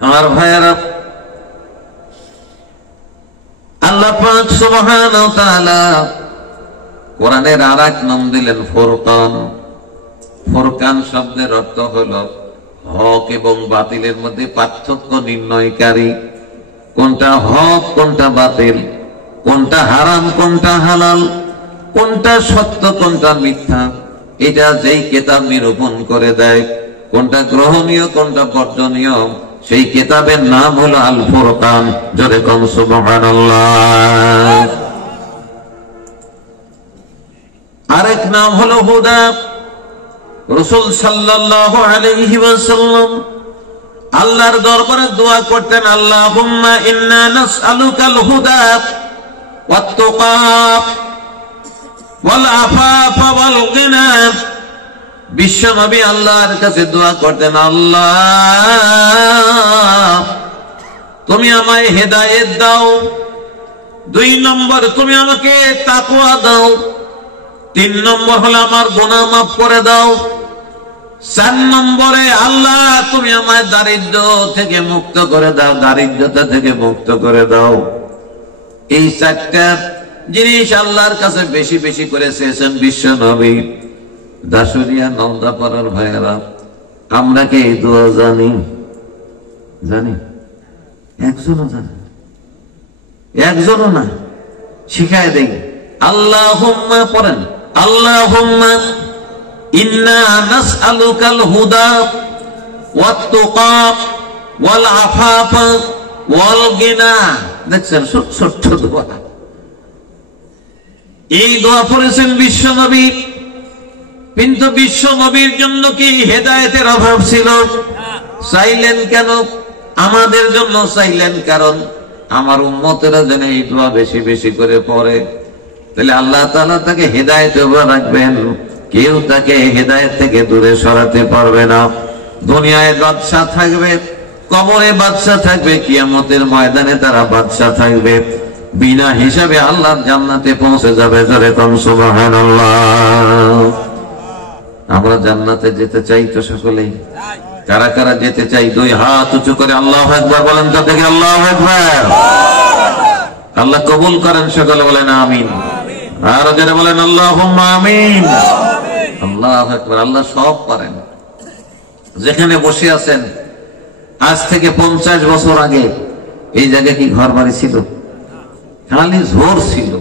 আমার ভাইয়েরা, আল্লাহ পাক সুবহানাহু ওয়া তাআলা কোরআনের আরেক নাম দিলেন ফুরকান। ফুরকান শব্দের অর্থ হলো হক এবং বাতিলের মধ্যে পার্থক্য নির্ণয়কারী। কোনটা হক কোনটা বাতিল, কোনটা হারাম কোনটা হালাল, কোনটা সত্য কোনটা মিথ্যা, এটা যেই কিতাব নিরূপণ করে দেয় কোনটা গ্রহণীয় কোনটা বর্জনীয়, সেই কিতাবের নাম হলো আল ফুরকান। জোরে কোন সুবহানাল্লাহ। আরেক নাম হলো হুদা। রাসূল সাল্লাল্লাহু আলাইহি ওয়াসাল্লাম আল্লাহর দরবারে দোয়া করতেন, আল্লাহুম্মা ইন্না নাসআলুকাল হুদা ওয়াত তুকা ওয়াল আফাফা ওয়াল গিনা। বিশ্বনবী আল্লাহর কাছে দোয়া করতেন, আল্লাহ তুমি আমায় হেদায়েত দাও, 2 নম্বর তুমি আমাকে তাকওয়া দাও, 3 নম্বর হলো আমার গুনাহ মাফ করে দাও, 4 নম্বরে আল্লাহ তুমি আমায় দারিদ্র থেকে মুক্ত করে দাও, দারিদ্রতা থেকে মুক্ত করে দাও। এই 4টা জিনিস আল্লাহর কাছে বেশি বেশি করে চেয়েছেন বিশ্বনবী। দাসুরিয়া নওদাপাড়ার ভাইয়েরা, আমরা কি এই দোয়া জানি? জানি? একজনও জানে? একজনও না? শিখায় দেই। আল্লাহুম্মা পড়েন, আল্লাহুম্মা ইন্না নাসআলুকাল হুদা ওয়াত তুকা ওয়াল আফাফা ওয়াল গিনা। দেখছেন ছোট্ট দোয়া। এই দোয়া পড়েছেন বিশ্বনবী। কিন্তু বিশ্ব নবীর জন্য কি হেদায়েতের অভাব ছিল? চাইলেন কেন? আমাদের জন্য চাইলেন, কারণ আমার উম্মতেরা যেন এই দোয়া বেশি বেশি করে পড়ে। তাহলে আল্লাহ তাআলা তাকে হেদায়েতে রাখবেন, কেউ তাকে হেদায়েত থেকে দূরে সরাতে পারবে না। দুনিয়ায় বাদশা থাকবে, কবরে বাদশা থাকবে, কিয়ামতের ময়দানে তারা বাদশা থাকবে। বিনা হিসাবে আল্লাহর জান্নাতে পৌঁছে যাবে। জোরে কোন সুবহানাল্লাহ। আমরা জান্নাতে যেতে চাই তো সকলেই? কারা কারা যেতে চাই? 2 হাত উঁচু করে আল্লাহু আকবার বলেন তো দেখি। আল্লাহু আকবার। আল্লাহ কবুল করেন, সকলে বলেন আমিন। আর যারা বলেন আল্লাহুম্মা আমিন। আল্লাহু আকবার। আল্লাহ সব পারেন। যেখানে বসে আছেন, আজ থেকে 50 বছর আগে এই জায়গায় কি ঘর বাড়ি ছিল? খালি ঝোর ছিল,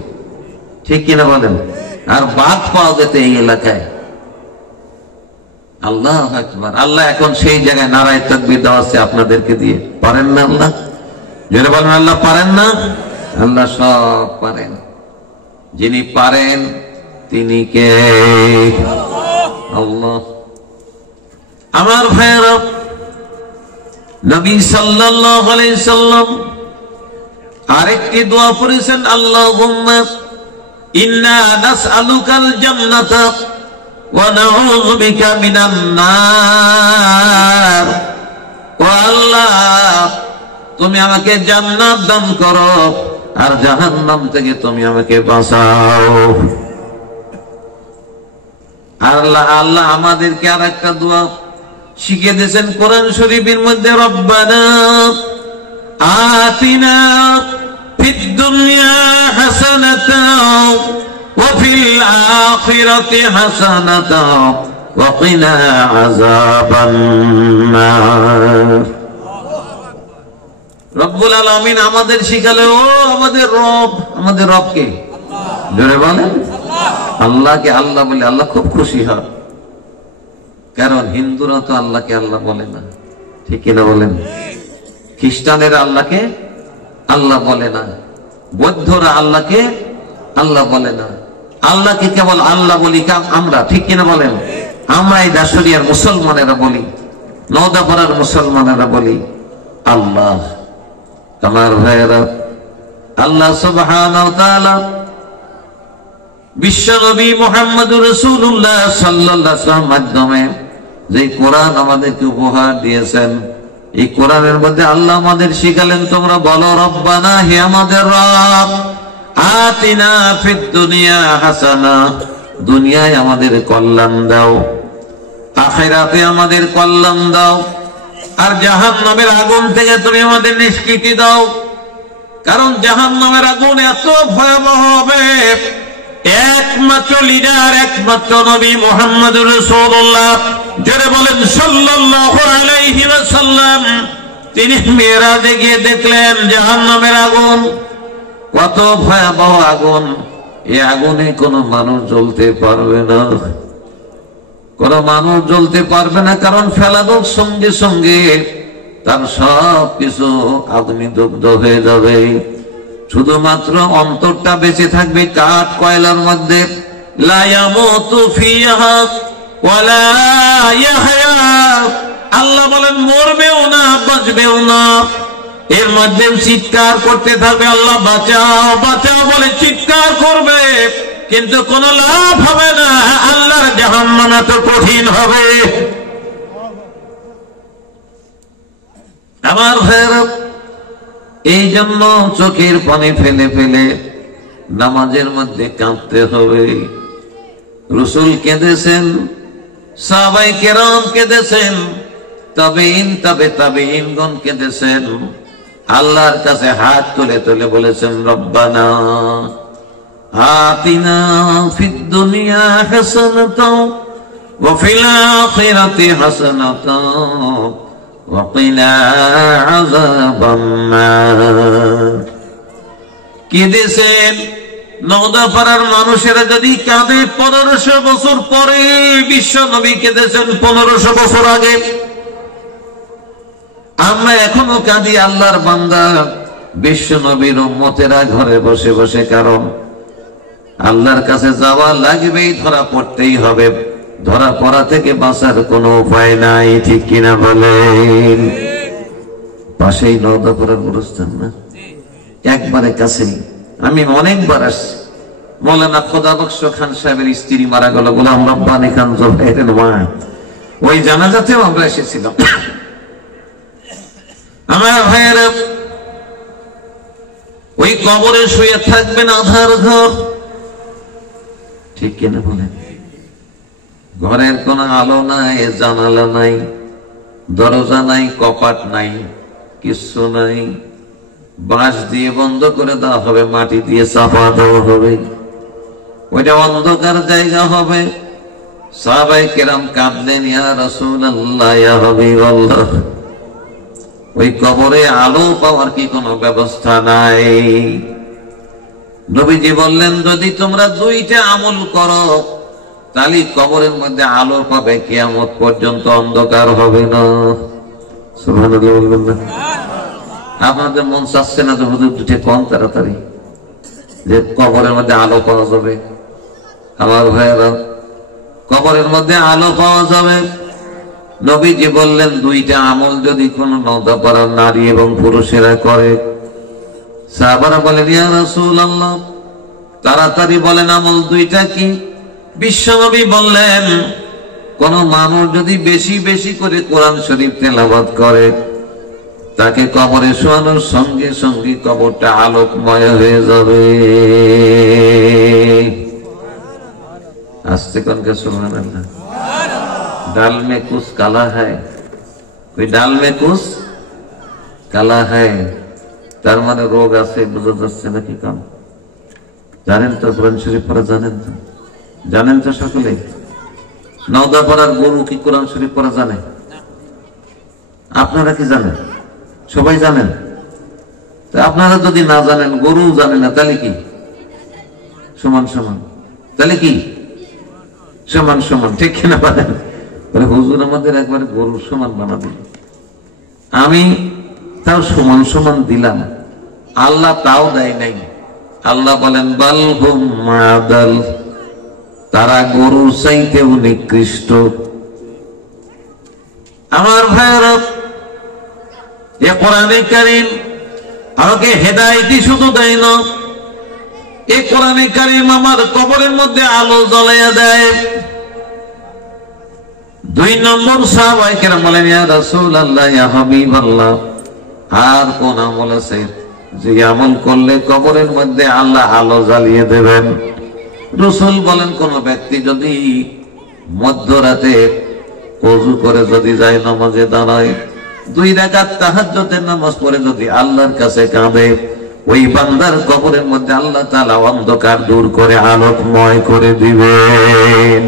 ঠিক কিনা বলেন? আর বাদ পাওয়া যেত এই এলাকায়। আল্লাহু আকবার। আল্লাহ এখন সেই জায়গায় নারায়ে তাকবীর দেওয়াচ্ছে আপনাদেরকে দিয়ে। পারেন না আল্লাহ? যারা বলেন আল্লাহ পারেন না? আল্লাহ সব পারেন। যিনি পারেন তিনি কে? আল্লাহ। আমার ভাইয়েরা, নবী সাল্লাল্লাহু আলাইহি সাল্লাম আরেকটি দোয়া পড়েছেন, আল্লাহুম্মা ইন্না নাসআলুকাল জান্নাতা ওয়া নাউযু বিকা মিনান নার। ও আল্লাহ তুমি আমাকে জান্নাত দান করো, আর জাহান্নাম থেকে তুমি আমাকে বাঁচাও। আল্লাহ আল্লাহ আমাদেরকে আরেকটা দোয়া শিখিয়ে দিয়েছেন কোরআন শরীফের মধ্যে, রব্বানা আতিনা ফিদ দুনিয়া হাসানাতাও ওয়া ফিল আখিরাতি হাসানাতাও ওয়া কিনা আযাবান নার। রব্বুল আলামিন আমাদের শিখালে, ও আমাদের রব, আমাদের রব কে? জোরে বলেন। আল্লাহকে আল্লাহ বলে আল্লাহ খুব খুশি হয়। কারণ হিন্দুরা তো আল্লাহকে আল্লাহ বলে না, ঠিক কিনা বলেন? খ্রিস্টানেরা আল্লাহকে আল্লাহ বলে না, বৌদ্ধরা আল্লাহকে আল্লাহ বলে না। আল্লাহকে কেবল আল্লাহ বলি আমরা, ঠিক কিনা বলেন? আমরা এই দাসরিয়ার মুসলমানেরা বলি, নওদাপাড়ার মুসলমানেরা বলি আল্লাহ। আমার ভাইয়েরা, আল্লাহ সুবহানাহু ওয়া তাআলা বিশ্বনবী মুহাম্মদুর রাসূলুল্লাহ সাল্লাল্লাহু আলাইহি ওয়াসাল্লামের মাধ্যমে যে কোরআন আমাদেরকে উপহার দিয়েছেন, এই কোরআনের মধ্যে আল্লাহ আমাদের শিখালেন, তোমরা বলো রব্বানা, হে আমাদের রব, আতিনা ফিদ দুনিয়া হাসানা, দুনিয়ায় আমাদের কল্যাণ দাও, আখিরাতে আমাদের কল্যাণ দাও, আর জাহান্নামের আগুন থেকে তুমি আমাদের নিষ্কৃতি দাও, কারণ জাহান্নামের আগুন এত ভয়াবহ হবে, একমাত্র লিডার, একমাত্র নবী মুহাম্মদুর রাসূলুল্লাহ যারা বলেন সাল্লাল্লাহু আলাইহি ওয়াসাল্লাম, তিনি মেরাজে গিয়ে দেখলেন জাহান্নামের আগুন কত ভয়াবহ আগুন। এই আগুনে কোনো মানুষ জ্বলতে পারবে না, কোনো মানুষ জ্বলতে পারবে না, কারণ ফেলানোর সঙ্গে সঙ্গে তার সব কিছু অগ্নিদগ্ধ হয়ে যাবে। শুধুমাত্র অন্তরটা বেঁচে থাকবে কাঠ কয়লার মধ্যে। লা ইয়ামুতু ফিহা ওয়ালা ইয়াহয়া, আল্লাহ বলেন মরবেও না বাঁচবেও না, এর মধ্যে চিৎকার করতে থাকবে আল্লাহ বাঁচাও বাঁচাও বলে চিৎকার করবে, কিন্তু কোনো লাভ হবে না, আল্লাহর জাহান্নাম এত কঠিন হবে। আমার ভাইরা, এই জন্য চোখের পানি ফেলে ফেলে নামাজের মধ্যে কাঁদতে হবে। রাসূল কেঁদেছেন, সাহাবায়ে কেরাম কেঁদেছেন, তাবেঈনগণ কেঁদেছেন, আল্লাহর কাছে হাত তুলে তুলে বলেছেন রব্বানা আতিনা ফিদ দুনিয়া হাসানাতাও ওয়া ফিল আখিরাতি হাসানাতাও ওয়া কিনা আযাবান নার। কেঁদেছেন নওদাপাড়ার মানুষেরা যদি কাঁদে 1500 বছর পরে, বিশ্ব নবী কেঁদেছেন 1500 বছর আগে। আমরা এখনো কাঁদি আল্লাহর বান্দা, বিশ্ব নবীর উম্মতেরা ঘরে বসে বসে, কারণ আল্লাহর কাছে যাওয়া লাগবেই, ধরা পড়তেই হবে, ধরা পড়া থেকে বাঁচার কোনো উপায় নাই, ঠিক কিনা বলেন? পাশেই নওদাপাড়ার গুরুস্থান না, একবারে কাছেই। আমি অনেকবার আসছি, মৌলানা খোদাবক্স খান সাহেবের স্ত্রী মারা গেল, গোলাম রব্বানী খান জোহরের মা, ওই জানাজাতেও আমরা এসেছিলাম। আমার ভাইয়েরা, ওই কবরে শুয়ে থাকবেন আধার ঘর, ঠিক কিনা বলেন? ঘরের কোন আলো নাই, জানালা নাই, দরজা নাই, কপাট নাই, কিছু নাই, বাঁশ দিয়ে বন্ধ করে দেওয়া হবে, মাটি দিয়ে চাপা দেওয়া হবে, ওইটা অন্ধকার জায়গা হবে। সাহাবায়ে কেরাম কাঁদলেন, ইয়া রাসূলুল্লাহ, ইয়া হাবিবাল্লাহ, ওই কবরে আলো পাওয়ার কি কোনো ব্যবস্থা নাই? নবীজি বললেন, যদি তোমরা দুইটা আমল করো তাহলে কবরের মধ্যে আলো পাবে, কিয়ামত পর্যন্ত অন্ধকার হবে না। সুবহানাল্লাহ বলবেন না? আপনাদের মন চাচ্ছে না যে হুজুর দুটো কোন তাড়াতাড়ি যে কবরের মধ্যে আলো পাওয়া যাবে? আমার ভাইয়েরা, কবরের মধ্যে আলো পাওয়া যাবে। নবীজি বললেন, দুইটা আমল যদি কোন নওদাপাড়ার নারী এবং পুরুষেরা করে। সাহাবারা বলেন, ইয়া রাসূলুল্লাহ, তাড়াতাড়ি বলেন আমল দুইটা কি? বিশ্বনবী বললেন, কোন মানুষ যদি বেশি বেশি করে কোরআন শরীফ তেলাওয়াত করে, তাকে কবরে শোয়ানোর সঙ্গে সঙ্গে কবরটা আলোকময় হয়ে যাবে। আস্তে কনকে সুবহানাল্লাহ। ডাল মে কুছ কালা হ্যায়, ওই ডাল মে কুছ কালা হ্যায়, তার মানে রোগ আছে, বোঝা যাচ্ছে নাকি? কাম জানেন তো, কোরআন শরীফ পড়া জানেন তো? জানেন তো সকলে? নওদাপাড়ার গরু কি কোরআন শরীফ পড়া জানে? আপনারা কি জানেন? সবাই জানেন? তো আপনারা যদি না জানেন, গরু জানে না, তাহলে কি সমান সমান? তাহলে কি সমান সমান, ঠিক কিনা বলেন? হুজুর আমাদের একবারে গরুর সমান বানা দিল। আমি তাও সমান সমান দিলাম, আল্লাহ তাও দেয় নাই। আল্লাহ বলেন, বাল হুম আদাল, তারা গরুর চাইতেও নিকৃষ্ট। আমার ভাইয়েরা, এ কোরআনে কারীম আমাকে হেদায়েতই শুধু দেয় না, এই কোরআনে কারীম আমার কবরের মধ্যে আলো জ্বালাইয়া দেয়। 2 নম্বর, সাহাবায়ে কেরাম বলেন, ইয়া রাসূলুল্লাহ, ইয়া হাবিবাল্লাহ, আর কোন আমল আছে যে আমল করলে কবরের মধ্যে আল্লাহ আলো জ্বালিয়ে দেবেন? রাসূল বলেন, কোন ব্যক্তি যদি মধ্যরাতে ওযু করে যদি যায় নামাজে দাঁড়ায়, 2 রাকাত তাহাজ্জুদের নামাজ পড়ে যদি আল্লাহর কাছে কাঁদে, ওই বান্দার কবরের মধ্যে আল্লাহ তাআলা অন্ধকার দূর করে আলোকময় করে দিবেন।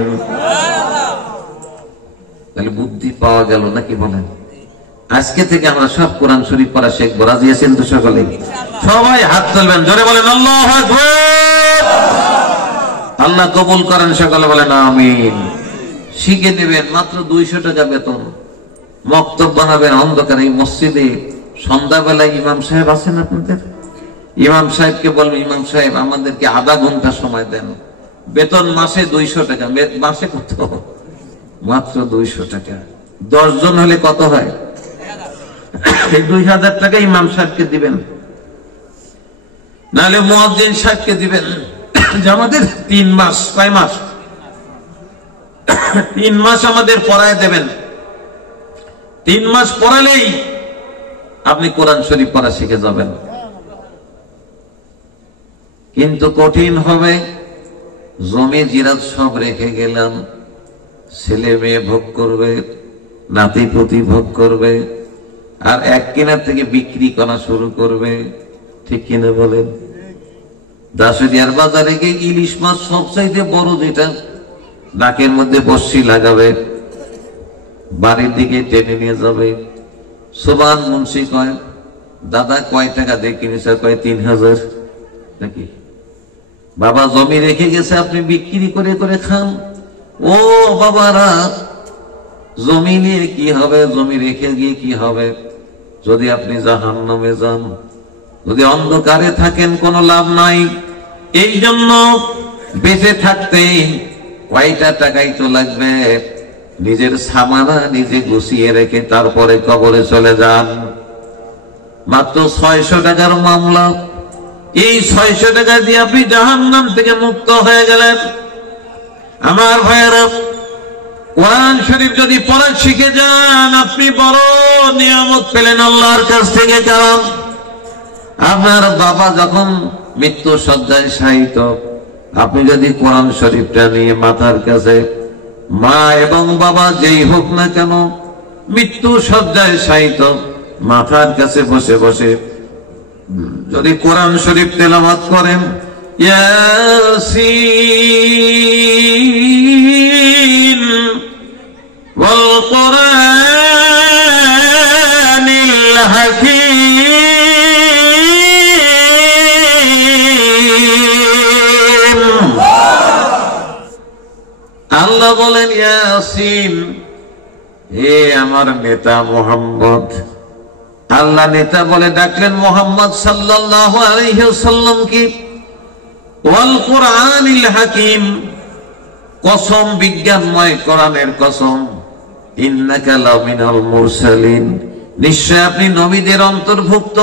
তাহলে বুদ্ধি পাওয়া গেল নাকি বলেন? আজকে থেকে আমরা সব কোরআন শরীফ পড়া শিখবো। রাজি আছেন তো সকলে? সবাই হাত তুলবেন, জোরে বলেন আল্লাহু আকবার। আল্লাহ কবুল করেন, সকলে বলেন আমিন। শিখে নেবেন, মাত্র 200 টাকা বেতন। মক্তব বানাবেন অন্ধকারে এই মসজিদে। সন্ধ্যাবেলায় ইমাম সাহেব আছেন আপনাদের, ইমাম সাহেবকে বলবেন, ইমাম সাহেব আমাদেরকে আধা ঘন্টা সময় দেন। বেতন মাসে 200 টাকা। মাসে কত? মাত্র 200 টাকা। 10 জন হলে কত হয়? 2000 টাকা ইমাম সাহেবকে দিবেন, নাহলে মুয়াজ্জিন সাহেবকে দিবেন। যে আমাদের 3 মাস, কয় মাস? 3 মাস আমাদের পড়ায় দেবেন। 3 মাস পড়ালেই আপনি কোরআন শরীফ পড়া শিখে যাবেন। কিন্তু কঠিন হবে। জমি জিরাত সব রেখে গেলাম, ছেলে মেয়ে ভোগ করবে, নাতি পুতি ভোগ করবে, আর এক কিনার থেকে বিক্রি করা শুরু করবে। ঠিক কিনা বলেন? দাসুরিয়ার বাজারে গিয়ে ইলিশ মাছ সবচাইতে বড় যেটা, নাকের মধ্যে বর্ষি লাগাবে, বাড়ির দিকে টেনে নিয়ে যাবে। সোবান মুন্সি কয়, দাদা কয় টাকা দিয়ে কিনেছে? কয় 3000। নাকি বাবা জমি রেখে গেছে, আপনি বিক্রি করে করে খান। ও বাবারা, জমি নিয়ে কি হবে? জমি রেখে গিয়ে কি হবে? যদি আপনি জাহান্নামে যান, যদি অন্ধকারে থাকেন, কোনো লাভ নাই। এই জন্য বেঁচে থাকতে কয়টা টাকাই তো লাগবে, নিজের সামানা নিজে গুছিয়ে রেখে তারপরে কবরে চলে যান। মাত্র 600 টাকার মামলা। এই 600 টাকা দিয়ে আপনি জাহান্নাম থেকে মুক্ত হয়ে গেলেন। আমার ভাইয়েরা, কোরআন শরীফ যদি পড়া শিখে যান, আপনি বড় নিয়ামত পেলেন আল্লাহর কাছ থেকে। কারণ আপনার বাবা যখন মৃত্যু শয্যায় শায়িত, আপনি যদি কোরআন শরীফটা নিয়ে মাথার কাছে, মা এবং বাবা যেই হোক না কেন, মৃত্যু শয্যায় শায়িত মাথার কাছে বসে বসে যদি কোরআন শরীফ তেলাওয়াত করেন, ইয়াসিন ওয়াল কুরআনিল হাকীম, আল্লাহ বলেন ইয়াসিন, হে আমার নেতা মুহাম্মদ। আল্লাহ নেতা বলে ডাকলেন মুহাম্মদ সাল্লাল্লাহু আলাইহি ওয়াসাল্লাম কি, ওয়াল কুরআনিল হাকীম, কসম বিজ্ঞানময় কোরআনের কসম, ইন্নাকা লামিনাল মুরসালিন, নিশ্চয় আপনি নবীদের অন্তর্ভুক্ত।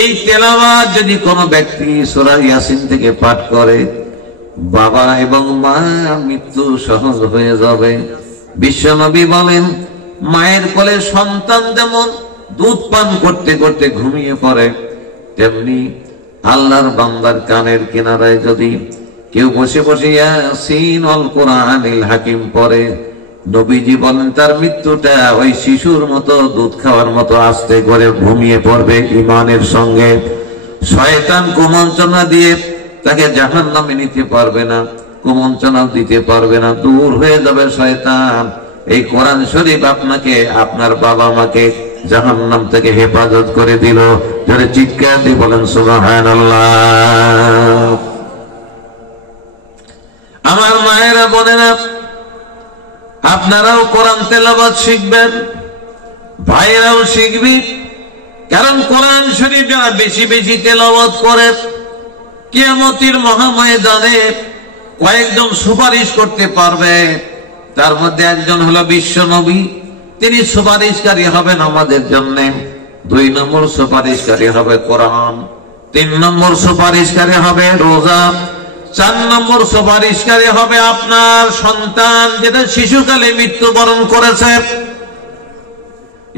এই তেলাওয়াত যদি কোনো ব্যক্তি সূরা ইয়াসিন থেকে পাঠ করে, বাবা এবং মা মৃত্যু সহজ হয়ে যাবে। বিশ্বনবী বলেন, মায়ের কোলে সন্তান যেমন দুধ পান করতে করতে ঘুমিয়ে পড়ে, তেমনি আল্লাহর বান্দার কানের কিনারায় যদি কেউ বসে বসে ইয়াসিন ওয়াল কুরআনিল হাকীম পড়ে, নবীজি বলেন তার মৃত্যুটা ওই শিশুর মতো, দুধ খাওয়ার মতো আস্তে করে ঘুমিয়ে পড়বে ঈমানের সঙ্গে। শয়তান কুমন্ত্রণা দিয়ে তাকে জাহান্নামে নিতে পারবে না, কুমন্ত্রণা দিতে পারবে না, দূর হয়ে যাবে শয়তান। এই কোরআন শরীফ আপনাকে, আপনার বাবা মাকে জাহান্নাম থেকে হেফাজত করে দিল। যারা চিৎকার দিয়ে বলেন সুবহানাল্লাহ। আমার মায়েরা বোনেরা, আপনারাও কোরআন তেলাওয়াত শিখবেন, ভাইরাও শিখবি। কারণ কোরআন শরীফ যারা বেশি বেশি তেলাওয়াত করে, কিয়ামতের মহাময়দানে কয়েকজন সুপারিশ করতে পারবে। তার মধ্যে একজন হলো বিশ্ব নবী, তিনি সুপারিশকারী হবেন আমাদের জন্য। 2 নম্বর সুপারিশকারী হবে কোরআন, 3 নম্বর সুপারিশকারী হবে রোজা, 4 নম্বর সুপারিশকারী হবে আপনার সন্তান যেটা শিশুকালে মৃত্যুবরণ করেছে।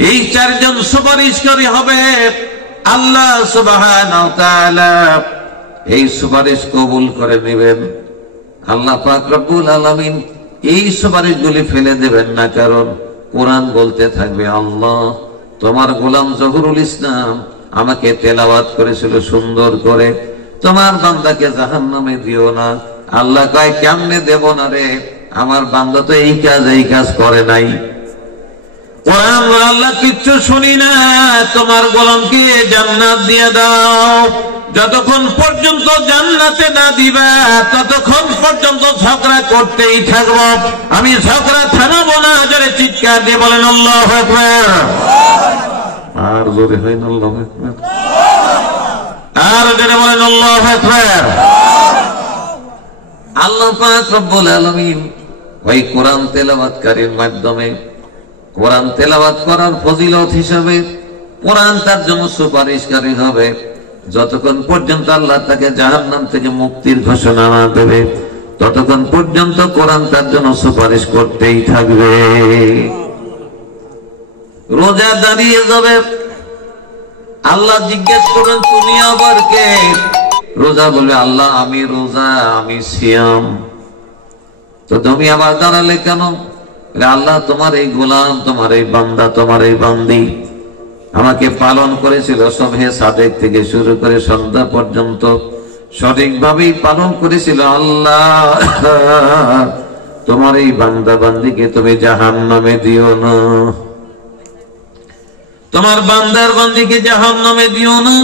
এই 4 জন সুপারিশকারী হবে আল্লাহ সুবহানাহু ওয়া তাআলা। এই সুপারিশ কবুল করে নেবেন। আল্লাহ পাক রব্বুল আলামিন এই সুপারিশগুলি ফেলে দেবেন না, কারণ কোরআন বলতে থাকবে আল্লাহ তোমার গোলাম জহুরুল ইসলাম আমাকে তেলাওয়াত করেছিল সুন্দর করে, তোমার বান্দাকে জাহান্নামে দিও না। আল্লাহ কয় কেমনে দেব না রে, আমার বান্দা তো এই কাজ করে নাই। কোরআন আল্লাহ কিচ্ছু শুনি না, তোমার গোলামকে জান্নাত দিয়ে দাও। যতক্ষণ পর্যন্ত জান্নাতে না দিবা ততক্ষণ পর্যন্ত ঝগড়া করতেই থাকবো, আমি ঝগড়া থামাবো না। জোরে চিৎকার দিয়ে বলেন আল্লাহু আকবার। আর জোরে হয় না আল্লাহু আকবার, আর জোরে বলেন আল্লাহু আকবার। আল্লাহ পাক রব্বুল আলামিন ওই কোরআন তেলাওয়াতকারীর মাধ্যমে, কোরআন তেলাওয়াত করার ফজিলত হিসাবে কোরআন তার জন্য সুপারিশকারী হবে। যতক্ষণ পর্যন্ত আল্লাহ তাকে জাহান্নাম থেকে মুক্তির ঘোষণা না দেবে ততক্ষণ পর্যন্ত কোরআন তার জন্য সুপারিশ করতেই থাকবে। রোজা দাঁড়িয়ে যাবে, আল্লাহ জিজ্ঞেস করেন তুমি আবার কে? রোজা বলবে আল্লাহ আমি রোজা, আমি সিয়াম। তো তুমি আবার দাঁড়ালে কেন? আল্লাহ তোমার এই গোলাম, তোমার এই বান্দা, তোমার এই বান্দি আমাকে পালন করেছিল সবে সাদেক থেকে শুরু করে সন্ধ্যা পর্যন্ত, সঠিকভাবেই পালন করেছিল। আল্লাহ তোমার এই বান্দা বান্দিকে তুমি জাহান্নামে দিও না, তোমার বান্দার বান্দিকে জাহান্নামে দিও না।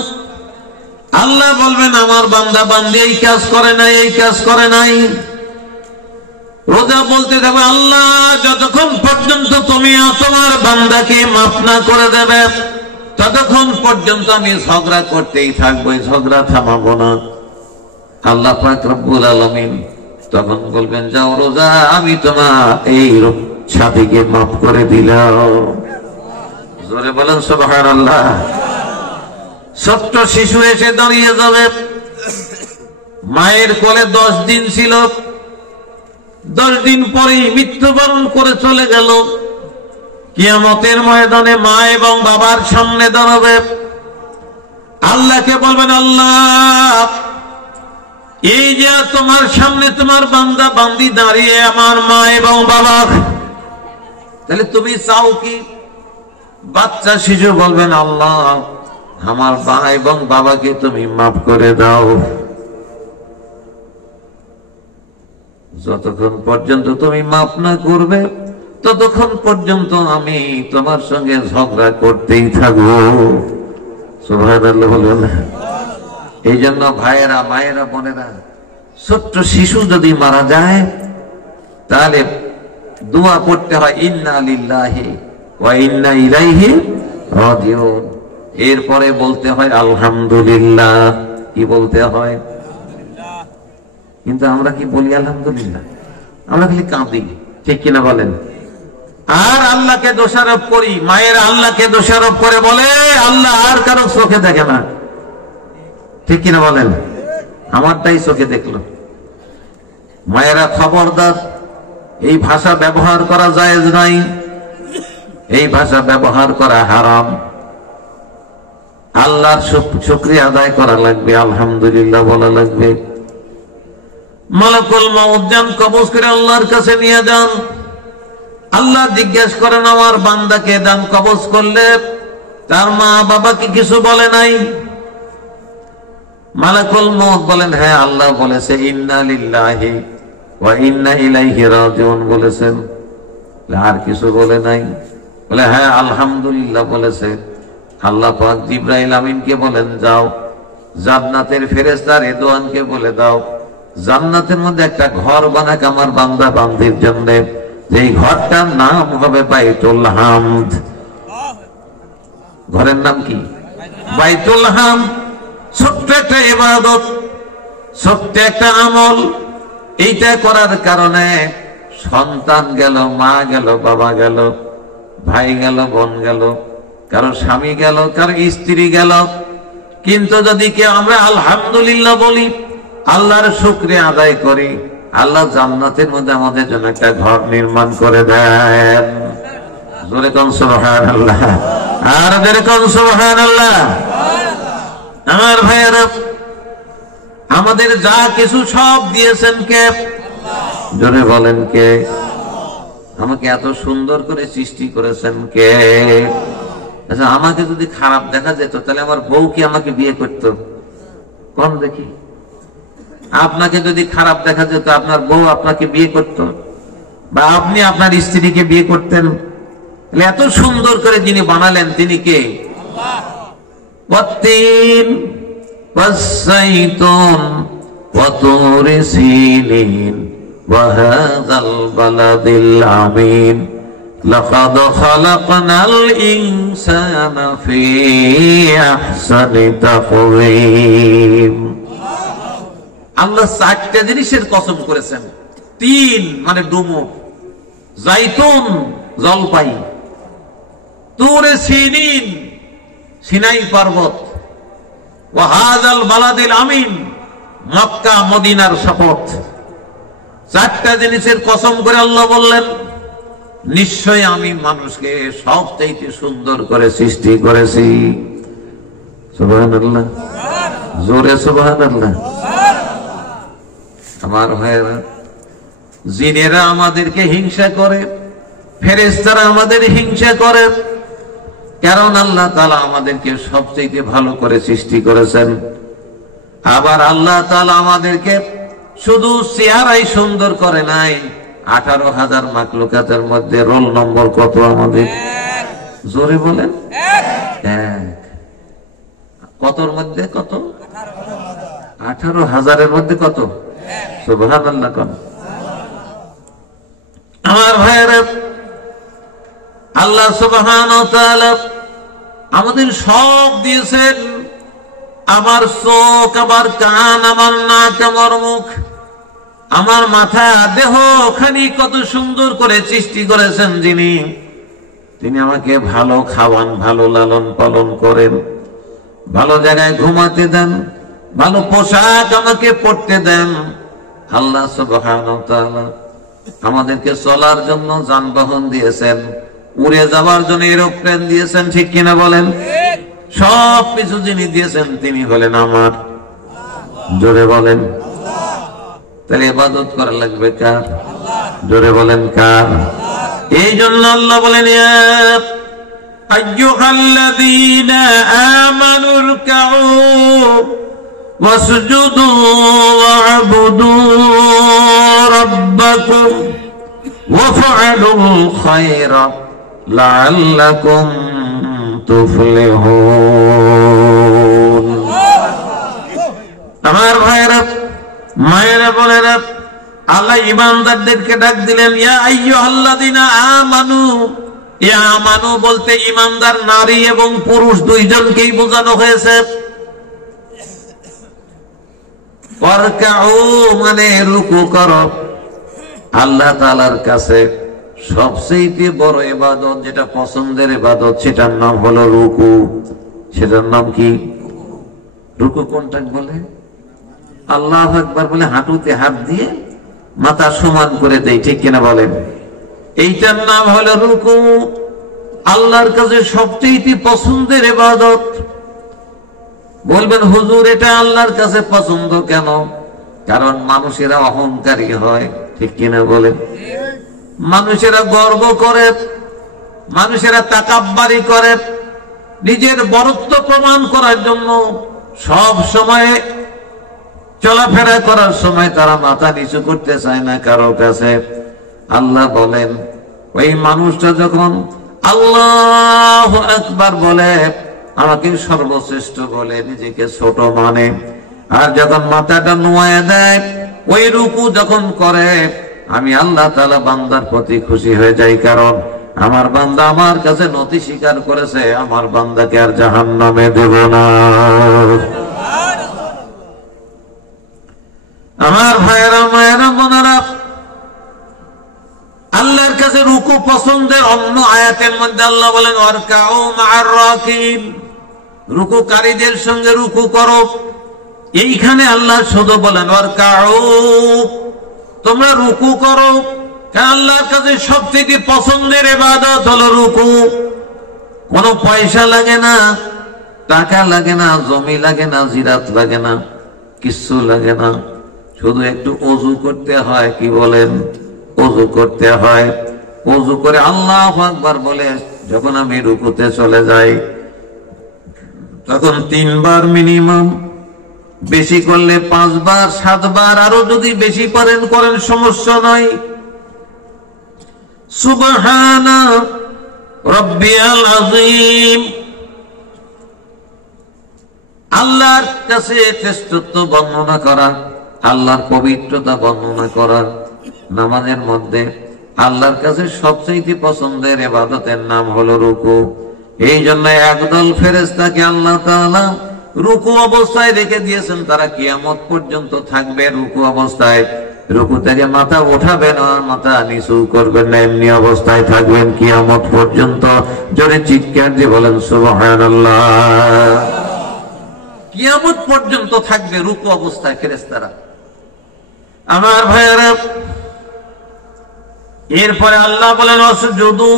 আল্লাহ বলবেন আমার বান্দা বান্দি এই কাজ করে নাই, এই কাজ করে নাই। রোজা বলতে দেবে আল্লাহ যতক্ষণ পর্যন্ত তুমি তোমার বান্দাকে মাফ না করে দেবে ততক্ষণ পর্যন্ত আমি ঝগড়া করতেই থাকবো, ঝগড়া থামাবো না। আল্লাহ পাক রব্বুল আলামিন তখন বলবেন যাও রোজা, আমি তোমার এই সাথীকে মাফ করে দিলাম। জোরে বলেন সুবহানাল্লাহ। ছোট্ট শিশু এসে দাঁড়িয়ে যাবে, মায়ের কোলে 10 দিন ছিল, 10 দিন পরেই মৃত্যুবরণ করে চলে গেল। কিয়ামতের ময়দানে মা এবং বাবার সামনে দাঁড়াবে, আল্লাহকে বলবেন আল্লাহ এই যে তোমার সামনে তোমার বান্দা বান্দি দাঁড়িয়ে আমার মা এবং বাবা, তাহলে তুমি চাও কি? বাচ্চা শিশু বলবেন আল্লাহ আমার মা এবং বাবাকে তুমি মাফ করে দাও। যতক্ষণ পর্যন্ত তুমি মাফ না করবে ততক্ষণ পর্যন্ত আমি তোমার সঙ্গে ঝগড়া করতেই থাকবো। সুবহানাল্লাহ বলুন। এই জন্য ভাইয়েরা, মায়েরা, বোনেরা, ছোট্ট শিশু যদি মারা যায় তাহলে দোয়া পড়তে হয় ইন্না লিল্লাহি ওয়া ইন্না ইলাইহি রাজিউন। এরপরে বলতে হয় আলহামদুলিল্লাহ। কি বলতে হয়? কিন্তু আমরা কি বলি আলহামদুলিল্লাহ? আমরা খালি কাঁদি, ঠিক কিনা বলেন? আর আল্লাহকে দোষারোপ করি। মায়ের আল্লাহকে দোষারোপ করে বলে আল্লাহ আর কারো চোখে দেখে না, ঠিক কিনা বলেন? আমারটাই চোখে দেখলো। মায়েরা খবরদার, এই ভাষা ব্যবহার করা জায়েজ নাই, এই ভাষা ব্যবহার করা হারাম। আল্লাহর শুকরিয়া আদায় করা লাগবে, আলহামদুলিল্লাহ বলা লাগবে। মালাকুল মউত যান কবজ করে আল্লাহর কাছে নিয়ে যান। আল্লাহ জিজ্ঞেস করেন আমার বান্দাকে দান কবজ করলে তার মা বাবাকে কিছু বলে নাই? মালাকুল মউত বলেন হ্যাঁ আল্লাহ বলেছে ইন্না লিল্লাহি ওয়া ইন্না ইলাইহি রাজিউন বলেছেন। আর কিছু বলে নাই? বলে হ্যাঁ আলহামদুলিল্লাহ বলেছে। আল্লাহ পাক জিবরাইল আমিনকে বলেন যাও জান্নাতের ফেরেশতা রিদওয়ানকে বলে দাও জান্নাতের মধ্যে একটা ঘর বানাক আমার বান্দা বান্দির জন্য, যেই ঘরটার নাম হবে বাইতুল হামদ। ঘরের নাম কি? বাইতুল হামদ। ছোট্ট একটা ইবাদত, ছোট্ট একটা আমল। এইটা করার কারণে সন্তান গেল, মা গেল, বাবা গেল, ভাই গেল, বোন গেল, কারো স্বামী গেল, কারো স্ত্রী গেল। কিন্তু যদি কেউ আমরা আলহামদুলিল্লাহ বলি, আল্লাহর শুকরিয়া আদায় করি, আল্লাহ জান্নাতের মধ্যে আমাদের জন্য একটা ঘর নির্মাণ করে দেন। জোরে কোন সুবহানাল্লাহ, আর জোরে কোন সুবহানাল্লাহ। আমার ভাইয়েরা, আমাদের যা কিছু সব দিয়েছেন কে? জোরে বলেন কে? আমাকে এত সুন্দর করে সৃষ্টি করেছেন কে? আচ্ছা, আমাকে যদি খারাপ দেখা যেত তাহলে আমার বউ কি আমাকে বিয়ে করতো? কোন দেখি, আপনাকে যদি খারাপ দেখা যেত আপনার বউ আপনাকে বিয়ে করতো, বা আপনি আপনার স্ত্রীকে বিয়ে করতেন? এত সুন্দর করে যিনি বানালেন তিনি কে? ওয়াত্তিন ওয়াসসাইতুন ওয়া তুরি সিনিন ওয়া হাযাল বালাদিল আমিন লাকাদ খালাকনাল ইনসানা ফি আহসানি তাকওয়িম। আল্লাহ 4টা জিনিসের কসম করেছেন। 3 মানে ডুমুর, জাইতুন জলপাই, তুরে সিনিন সিনাই পর্বত, ওয়া হাযাল বালাদিল আমিন মক্কা মদিনার শপথ। 4টা জিনিসের কসম করে আল্লাহ বললেন, নিশ্চয় আমি মানুষকে সবচাইতে সুন্দর করে সৃষ্টি করেছি। সুবহানাল্লাহ, জোরে সুবহানাল্লাহ। আমার ভাইয়েরা, জিনেরা আমাদেরকে হিংসা করে, ফেরেশতারা আমাদের হিংসা করে, কারণ আল্লাহ তাআলা আমাদেরকে সবচেয়ে ভালো করে সৃষ্টি করেছেন। আবার আল্লাহ তাআলা আমাদেরকে শুধু চেহারাই সুন্দর করে নাই, 18,000 মাখলুকাতের মধ্যে রোল নম্বর কত আমাদের? জোরে বলেন, 1। কতর মধ্যে কত? 18,000-এর মধ্যে কত? সুবহানাল্লাহ। কোন আমার ভাইয়েরা, আল্লাহ সুবহানাহু ওয়া তাআলা আমাদের সব দিয়েছেন। আমার চোখ, আমার কান, আমার নাক, আমার মুখ, আমার মাথা, দেহ খানি কত সুন্দর করে সৃষ্টি করেছেন যিনি, তিনি আমাকে ভালো খাওয়ান, ভালো লালন পালন করেন, ভালো জায়গায় ঘুমাতে দেন, ভালো পোশাক আমাকে পরতে দেন। আল্লাহ সুবহানাহু ওয়া তাআলা আমাদেরকে চলার জন্য যানবাহন দিয়েছেন, উড়ে যাওয়ার জন্য এরোপ্লেন দিয়েছেন, ঠিক কিনা বলেন? সব কিছু যিনি দিয়েছেন তিনি হলেন আমার। জোরে বলেন। তাহলে ইবাদত করা লাগবে কার? জোরে বলেন কার? এই জন্য আল্লাহ বলেন, ইয়া আইয়ুহাল্লাযীনা আমানু রুকউ ওয়াসজুদু ওয়া'বুদু রাব্বাকুম ওয়াফআলুল খায়রা লাআল্লাকুম তুফলিহুন। আমার ভাইরা, মায়েরা, বোনেরা, আল্লাহ ঈমানদারদেরকে ডাক দিলেন, ইয়া আইয়ুহাল্লাযীনা আমানু। ইয়া আমানু বলতে ঈমানদার নারী এবং পুরুষ দুইজনকেই বোঝানো হয়েছে। ওয়ারকাউ মানে রুকু করো। আল্লাহ তাআলার কাছে সবচেয়ে বড় ইবাদত, যেটা পছন্দের ইবাদত, সেটার নাম হলো রুকু। সেটার নাম কি? রুকু কোনটা বলে? আল্লাহু আকবার বলে হাঁটুতে হাত দিয়ে মাথা সমান করে দেয়, ঠিক কিনা বলেন? এইটার নাম হলো রুকু। আল্লাহর কাছে সবচেয়ে পছন্দের ইবাদত। বলবেন হুজুর এটা আল্লাহর কাছে পছন্দ কেন? কারণ মানুষেরা অহংকারী হয়, ঠিক কিনা বলেন? মানুষেরা গর্ব করে, মানুষেরা তাকাব্বারি করে, নিজের বরত্ব প্রমাণ করার জন্য সব সময় চলাফেরা করার সময় তারা মাথা নিচু করতে চায় না কারো কাছে। আল্লাহ বলেন, ওই মানুষটা যখন আল্লাহু আকবার বলে, আমাকে সর্বশ্রেষ্ঠ বলে, নিজেকে ছোট মানে, আর যখন মাথাটা নোয়া দেয়, ওই রুকু যখন করে, আমি আল্লাহ তাআলা বান্দার প্রতি খুশি হয়ে যাই। কারণ আমার বান্দা আমার কাছে নতি স্বীকার করেছে, আমার বান্দাকে আর জাহান্নামে দেব না। আমার ভাইয়েরা, মায়েরা, বোনেরা, আল্লাহর কাছে রুকু পছন্দের। অন্য আয়াতের মধ্যে আল্লাহ বলেন, ওয়ারকাউ মা'আর রাকিব, রুকুকারীদের সঙ্গে রুকু করো। এইখানে আল্লাহ শুধু বলেন ওয়ারকাউ, তোমরা রুকু করো। কারণ আল্লাহর কাছে সবচেয়ে পছন্দের ইবাদত হলো রুকু। কোনো পয়সা লাগে না, টাকা লাগে না, জমি লাগে না, জিরাত লাগে না, কিচ্ছু লাগে না। শুধু একটু ওযু করতে হয়। কি বলেন? ওযু করতে হয়। ওযু করে আল্লাহু আকবার বলে যখন আমি রুকুতে চলে যাই তখন 3 বার মিনিমাম, বেশি করলে 5 বার 7 বার, আরো যদি বেশি করেন সমস্যা নাই। সুবহানা রাব্বিয়াল আযীম, আল্লাহর কাছে শ্রেষ্ঠত্ব বর্ণনা করা, আল্লাহর পবিত্রতা বর্ণনা করা। নামাজের মধ্যে আল্লাহর কাছে সবচেয়ে পছন্দের ইবাদতের নাম হলো রুকু। এই জন্য একদল ফেরেশতাকে আল্লাহ তাআলা রুকু অবস্থায় রেখে দিয়েছেন। তারা কিয়ামত পর্যন্ত থাকবে রুকু অবস্থায়। রুকু থেকে মাথা উঠাবেন আর মাথা নিচু করবেন না, এমনি অবস্থায় থাকবেন কিয়ামত পর্যন্ত। জোরে চিৎকার দিয়ে বলেন সুবহানাল্লাহ। কিয়ামত পর্যন্ত থাকবে রুকু অবস্থায় ফেরেশতারা। আমার ভাইয়েরা, এরপরে আল্লাহ বলেন ওয়াসজুদু,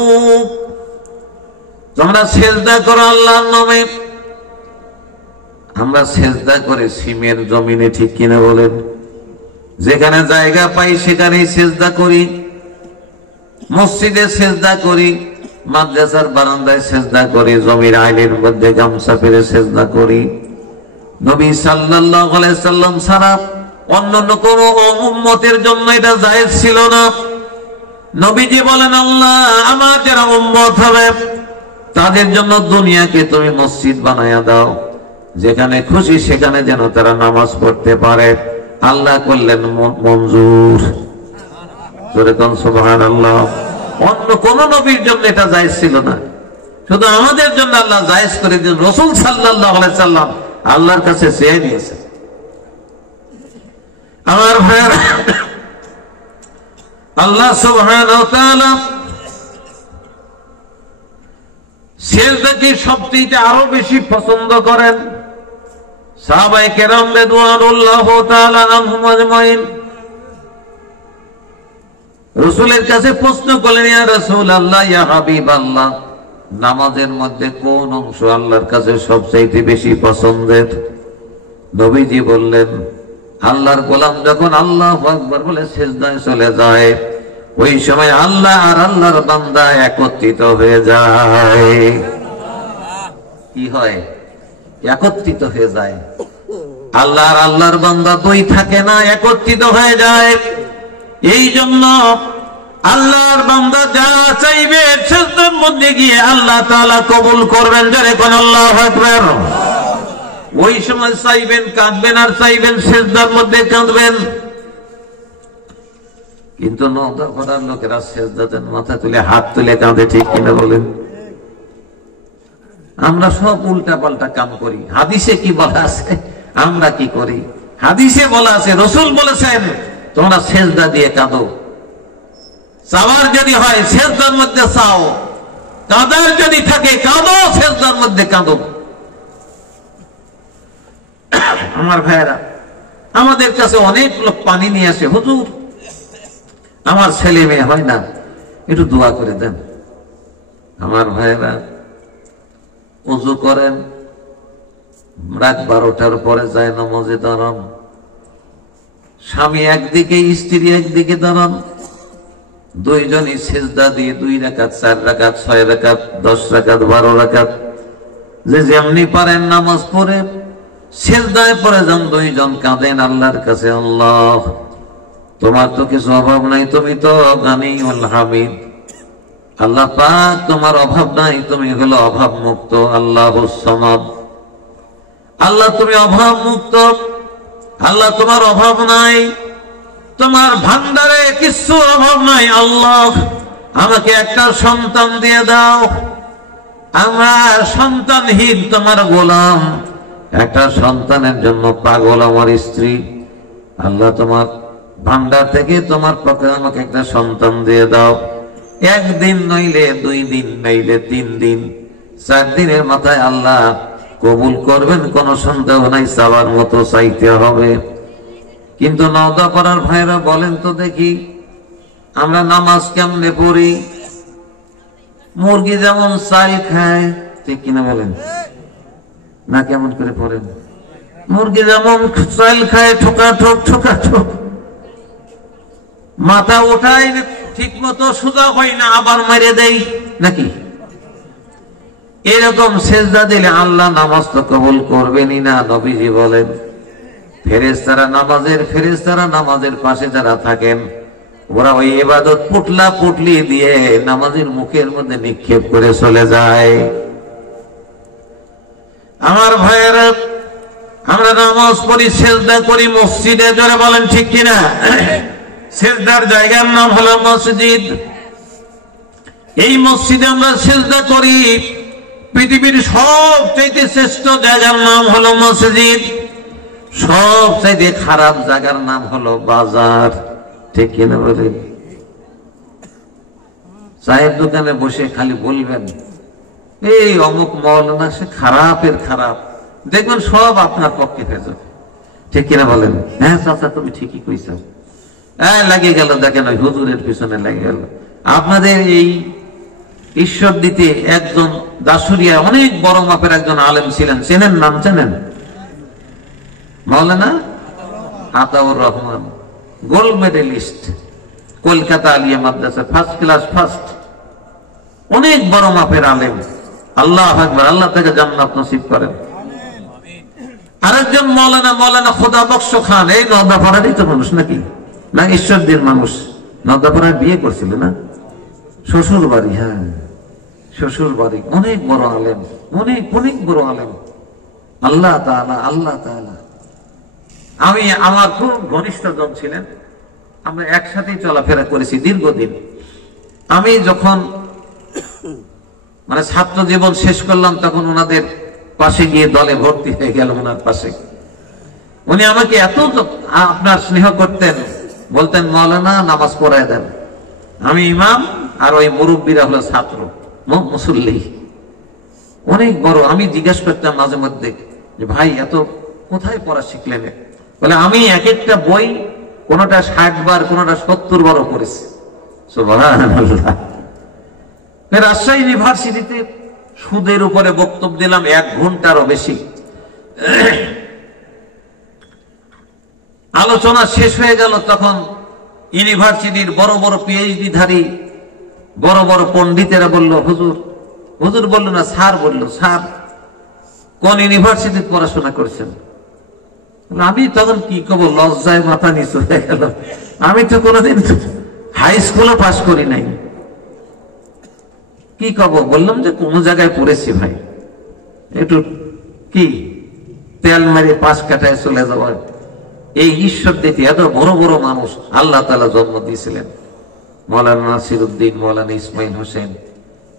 তোমরা সিজদা করো আল্লাহর নামে। আমরা সিজদা করে সিমের জমিনে, ঠিক কিনা বলেন? যেখানে জায়গা পাই সেখানেই সিজদা করি। মসজিদে সিজদা করি, মাদ্রাসার বারান্দায় সিজদা করি, জমির আইলের মধ্যে গামছা পেরে সিজদা করি। নবী সাল্লাল্লাহু আলাইহি সাল্লাম ছাড়া অন্য কোন উম্মতের জন্য এটা জায়েজ ছিল না। নবীজি বলেন, আল্লাহ আমার যারা উম্মত হবে তাদের জন্য দুনিয়াকে তুমি মসজিদ বানায়া দাও, যেখানে খুশি সেখানে যেন তারা নামাজ পড়তে পারে। আল্লাহ করলেন মঞ্জুর। সুবহানাল্লাহ। অন্য কোন নবীর জন্য এটা জায়েজ ছিল না, শুধু আমাদের জন্য আল্লাহ জায়েজ করে দিন। রাসূল সাল্লাল্লাহু আলাইহি সাল্লাম আল্লাহর কাছে চেয়ে নিয়েছে। আমার ভাইয়েরা, আল্লাহ সুবহানাহু ওয়া তাআলা সিজদাকে সবচেয়ে আরো বেশি পছন্দ করেন। সাহাবায়ে কেরাম রিদওয়ানুল্লাহি তাআলা আনহুম আজমাইন রাসূলের কাছে প্রশ্ন করলেন, ইয়া রাসূলুল্লাহ, ইয়া হাবিবাল্লাহ, নামাজের মধ্যে কোন অংশ আল্লাহর কাছে সবচেয়ে বেশি পছন্দের? নবীজি বললেন, আল্লাহর গোলাম যখন আল্লাহু আকবার বলে সিজদায় চলে যায়, ওই সময় আল্লাহ আর আল্লাহর বান্দা একত্রিত হয়ে যায়। কি হয়? একত্রিত হয়ে যায়। আল্লাহ আর আল্লাহর বান্দা দুই থাকে না, একত্রিত হয়ে যায়। এই জন্য আল্লাহর বান্দা যা চাইবে সিজদার মধ্যে গিয়ে আল্লাহ তাআলা কবুল করবেন। যারা কোন আল্লাহু আকবার। ওই সময় চাইবেন কাঁদবেন, আর চাইবেন সিজদার মধ্যে কাঁদবেন। কিন্তু নওদা করার লোকেরা সিজদাতে মাথা তুলে হাত তুলে কাঁদে, ঠিক কিনা বলেন? আমরা সব উল্টা পাল্টা কাম করি। হাদিসে কি বলা আছে, আমরা কি করি? হাদিসে বলা আছে, রাসূল বলেছেন তোমরা সিজদা দিয়ে কাঁদো। চাওয়ার যদি হয় সিজদার মধ্যে চাও, কাঁদার যদি থাকে কাঁদো, সিজদার মধ্যে কাঁদো। আমার ভাইয়েরা, আমাদের কাছে অনেক লোক পানি নিয়ে আসে, হুজুর আমার ছেলে মেয়ে হয় না, একটু দোয়া করে দেন। আমার ভাইয়েরা, ওযু করেন, রাত 12টার পরে যায় নামাজে দাঁড়ান। স্বামী একদিকে, স্ত্রী একদিকে দাঁড়ান। দুইজনই সিজদা দিয়ে 2 রাকাত, 4 রাকাত, 6 রাকাত, 10 রাকাত, 12 রাকাত, যে যেমনি পারেন নামাজ পড়ে সিজদায় পড়ে যান। দুইজন কাঁদেন আল্লাহর কাছে, আল্লাহ তোমার তো কিছু অভাব নাই, তুমি তো গানিউল হামিদ। আল্লাহ পাক তোমার অভাব নাই, তুমি হলো অভাব মুক্ত। আল্লাহুস সামাদ, আল্লাহ তুমি অভাব মুক্ত। আল্লাহ তোমার অভাব নাই, তোমার ভান্ডারে কিছু অভাব নাই। আল্লাহ আমাকে একটা সন্তান দিয়ে দাও, আমরা সন্তানহীন তোমার গোলাম, একটা সন্তানের জন্য পাগল আমার স্ত্রী। আল্লাহ তোমার ভান্ডার থেকে তোমার পক্ষে আমাকে একটা সন্তান দিয়ে দাও। 1 দিন নইলে 2 দিন নইলে 3 দিন, 4 দিনের মাথায় আল্লাহ কবুল করবেন, কোন সন্দেহ নাই। চাওয়ার মতো চাইতে হবে। কিন্তু নওদা পাড়ার ভাইরা বলেন তো দেখি, আমরা নামাজ কেমনে পড়ি? মুরগি যেমন চাল খায়, ঠিক কিনা বলেন? না কেমন করে পড়েন? মুরগি যেমন চাল খায়, ঠোকা ঠোক ঠোকা ঠোক, মাথা ওঠায় ঠিক মতো সোজা হয় না, আবার মেরে দেয় নাকি? এরকম সেজদা দিলে আল্লাহ নামাজ তো কবুল করবেনই না। নবীজি বলেন ফেরেশতারা নামাজের পাশে যারা থাকেন ওরা ওই ইবাদত পুটলা পুটলি দিয়ে নামাজের মুখের মধ্যে নিক্ষেপ করে চলে যায়। আমার ভাইয়েরা, আমরা নামাজ পড়ি, সেজদা করি মসজিদে, জোরে বলেন ঠিক কিনা? সেজদার জায়গার নাম হলো মসজিদ। এই মসজিদে আমরা সেজদা করি। পৃথিবীর সবচেয়ে শ্রেষ্ঠ জায়গার নাম হলো মসজিদ, সবচেয়ে খারাপ জায়গার নাম হলো বাজার, ঠিক কিনা বলেন? চায়ের দোকানে বসে খালি বলবেন এই অমুক মাওলানা সে খারাপের খারাপ, দেখবেন সব আপনার পক্ষে হয়ে যাবে, ঠিক কিনা বলেন? হ্যাঁ চাচা তুমি ঠিকই কইছ। হ্যাঁ লাগিয়ে গেল, দেখেন ওই হুজুরের পিছনে লেগে গেল। আপনাদের এই ঈশ্বর দিতে একজন দাসুরিয়া অনেক বড় মাপের একজন আলেম ছিলেন, চেনেন? নাম চেনেন? মাওলানা আতাউর রহমান, গোল্ড মেডেলিস্ট, কলকাতা আলিয়া মাদ্রাসা ফার্স্ট ক্লাস ফার্স্ট, অনেক বড় মাপের আলেম। আল্লাহু আকবার, আল্লাহ তাকে জান্নাত নসিব করেন। আরেকজন মাওলানা খোদাবক্স খান, এই নওদাপাড়ারই তো মানুষ নাকি? না ঈশ্বরদীর মানুষ। নওদাপাড়ায় বিয়ে করছিল না, শ্বশুর বাড়ি। হ্যাঁ শ্বশুর বাড়ি, অনেক বড় আলেম, অনেক অনেক বড় আলেম। আল্লাহ তাআলা আমি আমার খুব ঘনিষ্ঠ জন ছিলেন, আমরা একসাথেই চলাফেরা করেছি দীর্ঘদিন। আমি যখন মানে ছাত্র জীবন শেষ করলাম তখন ওনাদের পাশে গিয়ে দলে ভর্তি হয়ে গেল ওনার পাশে। উনি আমাকে এত আপনার স্নেহ করতেন, বলতেন মাওলানা নামাজ পড়ায় দেন। আমি ইমাম আর ওই মুরব্বীরা হলো ছাত্র মুসল্লি, অনেক বড়। আমি জিজ্ঞাসা করতাম মাঝে মধ্যে যে ভাই এত কোথায় পড়া শিখলেন? বলে আমি এক একটা বই কোনটা 60 বার কোনটা 70 বারও পড়েছি। সুবহানাল্লাহ। রাজশাহী ইউনিভার্সিটিতে সুদের উপরে বক্তব্য দিলাম 1 ঘন্টারও বেশি। আলোচনা শেষ হয়ে গেল, তখন ইউনিভার্সিটির বড় বড় পিএইচডি ধারী বড় বড় পণ্ডিতেরা বলল হুজুর বলল না, স্যার বলল, স্যার কোন ইউনিভার্সিটিতে পড়াশোনা করেছেন? আমি তখন কি কব, লজ্জায় মাথা নিচু হয়ে গেল। আমি তো কোনোদিন হাই স্কুলও পাস করি নাই, কি কব? বললাম যে কোন জায়গায় পড়েছি ভাই, একটু কি তেল মারি 5 কাটায় চলে যাওয়ার। এই ঈশ্বর দিতে এত বড় বড় মানুষ আল্লাহ তাআলা জন্ম দিয়েছিলেন। মাওলানা নাসিরউদ্দিন, মাওলানা ইসমাইল হোসেন,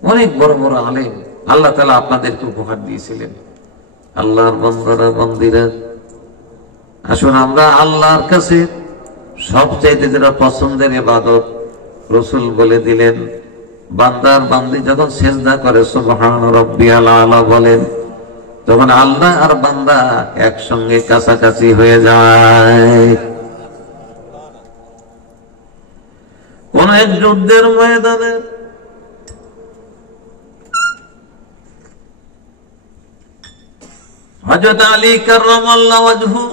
অনেক বড় বড় আলেম আল্লাহ তাআলা আপনাদেরকে উপহার দিয়েছিলেন। আল্লাহর বান্দারা বান্দিরা, আসুন আমরা আল্লাহর কাছে সবচাইতে যেটা পছন্দের ইবাদত, রাসূল বলে দিলেন বান্দার বান্দি যখন সিজদা করে সুবহান রাব্বিয়াল আলা বলেন, তখন আল্লাহ আর বান্দা একসঙ্গে কাছাকাছি হয়ে যায়। কোন এক যুদ্ধের ময়দানে হযরত আলী কাররামাল্লাহু ওয়াজহু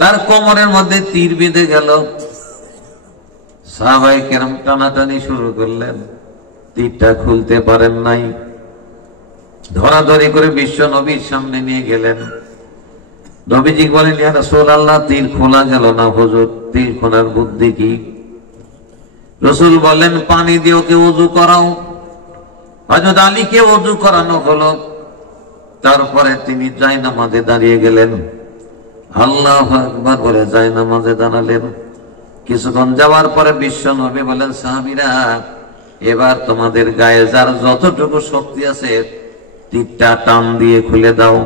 তার কোমরের মধ্যে তীর বেঁধে গেল। সাহাবায়ে কেরাম টানাটানি শুরু করলেন, তীরটা খুলতে পারেন নাই। ধরাধরি করে বিশ্ব নবীর সামনে নিয়ে গেলেন। নবীজি বলেন, ইয়া রাসূলুল্লাহ, তীর খোলা গেল না হুজুর, তীর খোলার বুদ্ধি কি? রাসূল বলেন, পানি দিয়ে ওকে ওযু করাও। হযরত আলীকে ওযু করানো হলো। তারপরে তিনি জায়নামাজে দাঁড়িয়ে গেলেন। আল্লাহু আকবার বলে জায়নামাজে দাঁড়ালেন। কিছুক্ষণ যাওয়ার পরে বিশ্ব নবী বলেন, সাহাবীরা এবার তোমাদের গায়ে যার যতটুকু শক্তি আছে তীরটা টান দিয়ে খুলে দাও।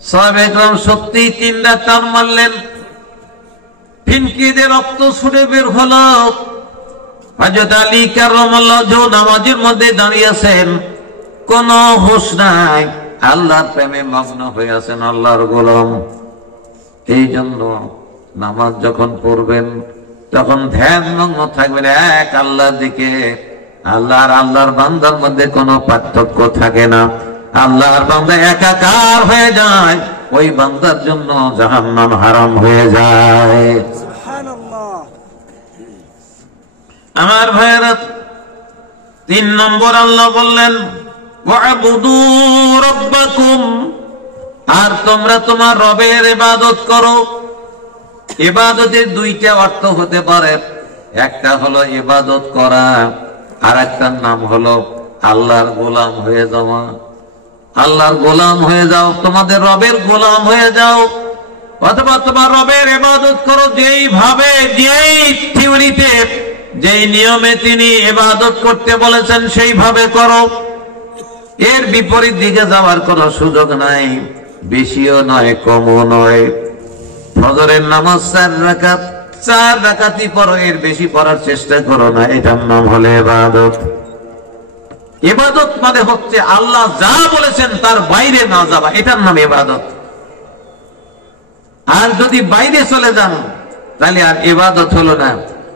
সাহাবায়ে কেরাম সত্যি 3টা টান মারলেন, ফিনকি দিয়ে রক্ত ছুটে বের হলো। হযরত আলী কাররামাল্লাহু ওয়াজহু নামাজের মধ্যে দাঁড়িয়ে আছেন, কোন হুঁশ নাই, আল্লাহর প্রেমে মগ্ন হয়ে আছেন, আল্লাহর গোলাম। এই জন্য নামাজ যখন পড়বেন তখন ধ্যান মগ্ন থাকবেন এক আল্লাহর দিকে। আল্লাহর বান্দার মধ্যে কোনো পার্থক্য থাকে না। আল্লাহর বান্দা একাকার হয়ে যায়, ওই বান্দার জন্য জাহান্নাম হারাম হয়ে যায়। সুবহানাল্লাহ। আমার ভাইয়েরা, তিন নম্বর আল্লাহ বললেন ওয়াবুদু রাব্বাকুম, আর তোমরা তোমার রবের ইবাদত করো। ইবাদতের দুইটা অর্থ হতে পারে, একটা হলো ইবাদত করা, আর একটার নাম হলো আল্লাহর গোলাম হয়ে যাওয়া। আল্লাহর গোলাম হয়ে যাও, তোমাদের রবের গোলাম হয়ে যাও, অথবা তোমার রবের ইবাদত করো যেইভাবে, যেই থিওরিতে, যেই নিয়মে তিনি ইবাদত করতে বলেছেন সেইভাবে করো। এর বিপরীত দিকে যাওয়ার কোনো সুযোগ নাই, বেশিও নয় কমও নয়। ফজরের নামাজ 4 রাকাত, 4 রাকাতই পড়ো, এর বেশি পড়ার চেষ্টা করো না। এটার নাম হলো ইবাদত। ইবাদত মানে হচ্ছে আল্লাহ যা বলেছেন তার বাইরে না যাওয়া, এটার নাম ইবাদত। আর যদি বাইরে চলে যান তাহলে আর ইবাদত হলো না,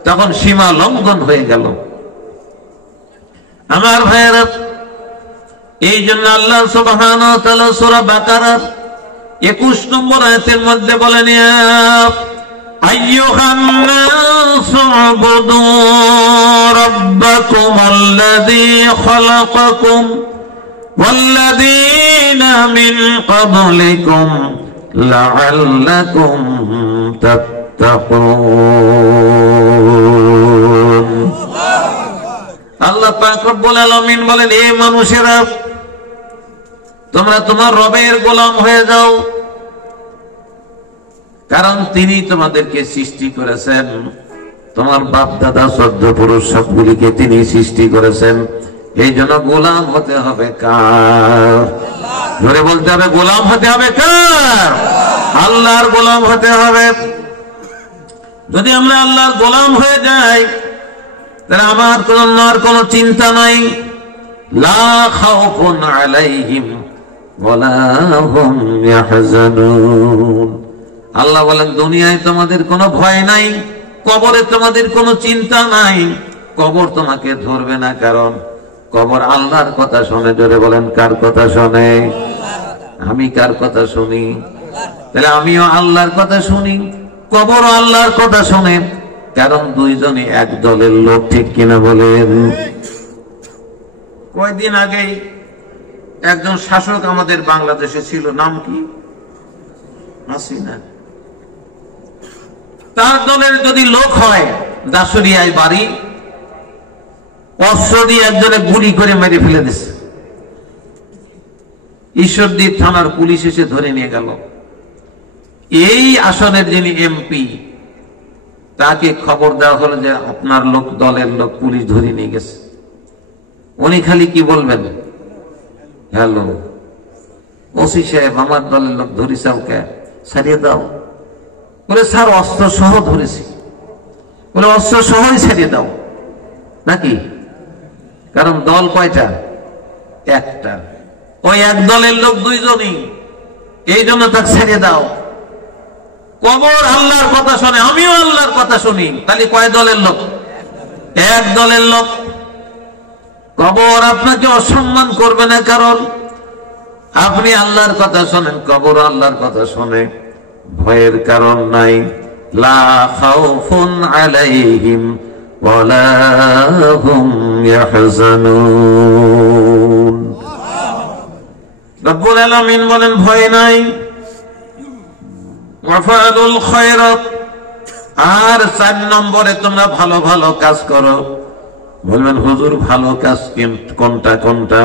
তখন সীমা লঙ্ঘন হয়ে গেল। আমার ভাইয়েরা, এই জন্য আল্লাহ সুবহানাহু ওয়া তাআলা সূরা বাকারা 21 নম্বর আয়াতের মধ্যে বলেন ইয়া আইয়ুহান নাসু উবুদু রাব্বাকুমাল্লাযী খালাকাকুম ওয়াল্লাযীনা মিন ক্বাবলিকুম লাআল্লাকুম তাত্তাকুন। আল্লাহ পাক রব্বুল আলামিন বলেন, হে মানুষেরা, তোমরা তোমার রবের গোলাম হয়ে যাও, কারণ তিনি তোমাদেরকে সৃষ্টি করেছেন। তোমার বাপ দাদা শ্রদ্ধ পুরুষ সবগুলিকে তিনি সৃষ্টি করেছেন। এই জন্য গোলাম হতে হবে কার? ধরে বলতে হবে, গোলাম হতে হবে কার? আল্লাহর গোলাম হতে হবে। যদি আমরা আল্লাহর গোলাম হয়ে যাই তাহলে আমার কোনো চিন্তা নাই। লা খাউফুন আলাইহিম ওয়ালা হুম ইয়াহজানুন। আল্লাহ বলেন, দুনিয়ায় তোমাদের কোনো ভয় নাই, কবরে তোমাদের কোনো চিন্তা নাই। কবর তোমাকে ধরবে না, কারণ কবর আল্লাহর কথা শোনে। জোরে বলেন, কার কথা শোনে? আমি কার কথা শুনি? তাহলে আমিও আল্লাহর কথা শুনি, কবরও আল্লাহর কথা শোনে, কারণ দুইজনই এক দলের লোক। ঠিক কিনা বলেন? কয়েকদিন আগেই একজন শাসক আমাদের বাংলাদেশে ছিল, নাম কি? হাসিনা। তার দলের যদি লোক হয়, দাসুরিয়ায় বাড়ি, অস্ত্র দিয়ে একজনে গুলি করে মেরে ফেলে দিচ্ছে। ঈশ্বরদীর থানার পুলিশ এসে ধরে নিয়ে গেল। এই আসনের যিনি এমপি, তাকে খবর দেওয়া হলো যে আপনার লোক, দলের লোক পুলিশ ধরে নিয়ে গেছে। উনি খালি কি বলবেন? হ্যালো ওসি সাহেব, আমার দলের লোক ধরিস, ওকে ছাড়িয়ে দাও। বলে, স্যার অস্ত্র সহ ধরেছি। বলে, অস্ত্র সহই ছাড়িয়ে দাও নাকি? কারণ দল কয়টা? একটা। ওই এক দলের লোক দুইজনই, এই জন্য তাকে ছেড়ে দাও। কবর আল্লাহর কথা শোনে, আমিও আল্লাহর কথা শুনি, তাহলে কয় দলের লোক? এক দলের লোক। কবর আপনাকে অসম্মান করবে না, কারণ আপনি আল্লাহর কথা শোনেন, কবর আল্লাহর কথা শোনে। ভয়ের কারণ নাই। লা খাউফুন আলাইহিম ওয়ালা হুম ইয়াহজানুন। রব্বুল আলামিন বলেন, ভয় নাই। ওয়াফালুল খায়রাত, আর 4 নম্বরে তোমরা ভালো ভালো কাজ করো। বলবেন, হুজুর ভালো কাজ কোনটা কোনটা?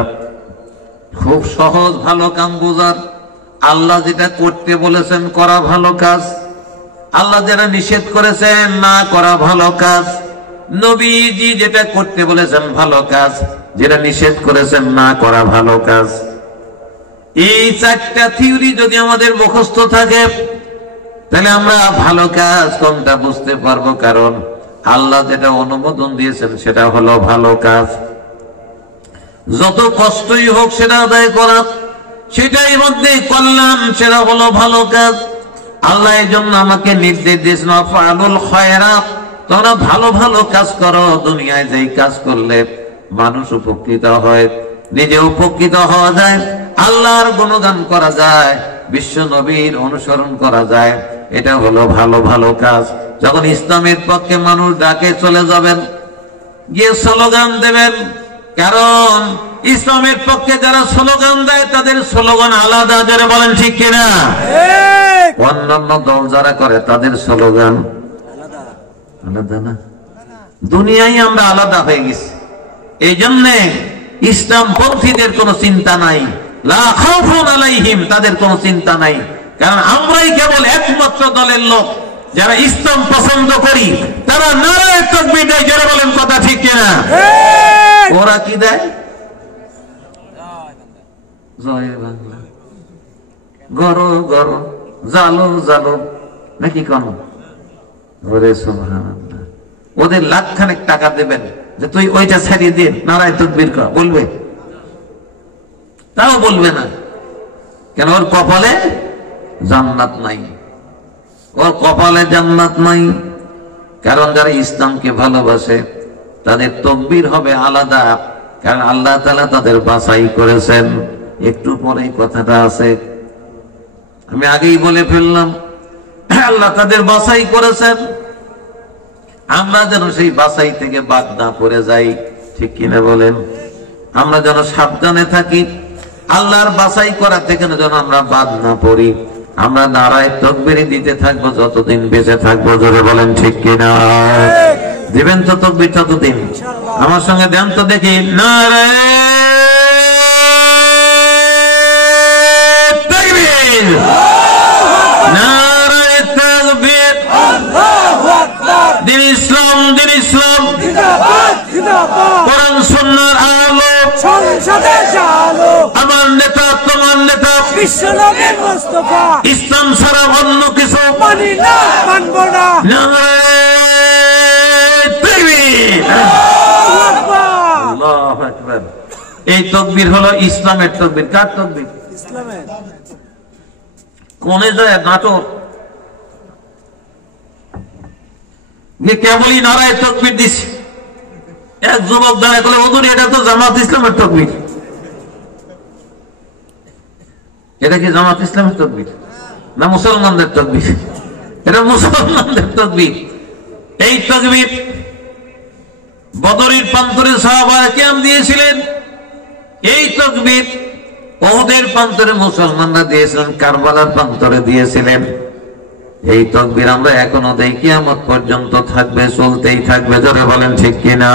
খুব সহজ ভালো কাম বোঝার। আল্লাহ যেটা করতে বলেছেন করা ভালো কাজ, আল্লাহ যেটা নিষেধ করেছেন না করা ভালো কাজ, নবীজি যেটা করতে বলেছেন ভালো কাজ, যেটা নিষেধ করেছেন না করা ভালো কাজ। এই 4টা থিওরি যদি আমাদের মুখস্থ থাকে তাহলে আমরা ভালো কাজ কোনটা বুঝতে পারবো, কারণ আল্লাহ যেটা অনুমোদন দিয়েছেন সেটা হলো ভালো কাজ। যত কষ্টই হোক সেটা আদায় করা, সেটাই মধ্যে কল্যাণ, সেটা হলো ভালো কাজ। আল্লাহ এই জন্য আমাকে নির্দেশ দিয়েছেন, ওয়াফালুল খায়রাত, তোমরা ভালো ভালো কাজ করো। দুনিয়ায় যেই কাজ করলে মানুষ উপকৃত হয়, নিজে উপকৃত হওয়া যায়, আল্লাহর গুণগান করা যায়, বিশ্ব নবীর অনুসরণ করা যায়, এটা হলো ভালো ভালো কাজ। যখন ইসলামের পক্ষে মানুষ ডাকে চলে যাবেন, গিয়ে স্লোগান দেবেন, কারণ ইসলামের পক্ষে যারা স্লোগান দেয় তাদের স্লোগান আলাদা, যারা বলেন ঠিক কিনা। অন্যান্য দল যারা করে তাদের স্লোগান আলাদা না। দুনিয়ায় আমরা আলাদা হয়ে গেছি, এই জন্যে ইসলাম পন্থীদের কোনো চিন্তা নাই, লা খাউফুন আলাইহিম, তাদের কোনো চিন্তা নাই। কারণ আমরাই কেবল একমাত্র দলের লোক যারা ইসলাম পছন্দ করি, তারা নারায়ে তাকবীর দেয়, যারা বলেন কথা ঠিক কিনা। ওরা কি দেয়? জয় বাংলা, গরো গরো, জালো জালো, নাকি কোন? ওরে সুবহানাল্লাহ। ওদের লাখখানেক টাকা দেবেন যে তুই ওইটা ছাড়িয়ে দিন, নারায়ে তাকবীর কর, বলবে? তাও বলবে না। কেন? ওর কপালে জান্নাত নাই, ওর কপালে জান্নাত নাই। কারণ যারা ইসলামকে ভালোবাসে তাদের তাকবীর হবে আলাদা, কারণ আল্লাহ তাআলা তাদের বাছাই করেছেন। একটু পরেই কথাটা আছে, আমি আগেই বলে ফেললাম, আল্লাহ তাদের বাছাই করেছেন। আমরা যেন সেই বাছাই থেকে বাদ না পড়ে যাই, ঠিক কিনা বলেন? আমরা যেন সাবধানে থাকি, আল্লাহর বাছাই করা থেকে যেন আমরা বাদ না পড়ি। আমরা নারায়ে তাকবীর দিতে থাকবো যতদিন বেঁচে থাকবো, জোরে বলেন ঠিক কিনা। দিবেন তো তাকবীর ততদিন? আমার সঙ্গে দেন তো দেখি, নারায়ে তাকবীর, নারায়ে তাকবীর, আল্লাহু আকবার। দিন ইসলাম, দিন ইসলাম জিন্দাবাদ, জিন্দাবাদ। কোরআন সুন্নাহর আলো সংসদে জালো, আমার নেতা তোমার নেতা বিশ্বনবী মুস্তাফা, ইসলাম ছাড়া অন্য কিছু মানি না, মানব না। নারায়ে তাকবীর, আল্লাহু আকবার, আল্লাহু আকবার। এই তাকবীর হলো ইসলামের তাকবীর। কার তাকবীর? ইসলামের। কোনে যায় নাটক, কেবলই নারায়ে তাকবীর দিছে। এক যুবক দাঁড়ায় বলে, হুজুর এটা তো জামাত ইসলামের তাকবীর। এটা কি জামাত ইসলামের তাকবীর না মুসলমানদের তাকবীর? এটা মুসলমানদের তাকবীর। এই তাকবীর বদরের প্রান্তরে সাহাবায়ে কিরাম দিয়েছিলেন, এই তাকবীর উহুদের প্রান্তরে মুসলমানরা দিয়েছিলেন, কারবালার প্রান্তরে দিয়েছিলেন। এই তাকবীর আমরা এখনো দেই, কিয়ামত পর্যন্ত থাকবে, চলতেই থাকবে, জোরে বলেন ঠিক কিনা।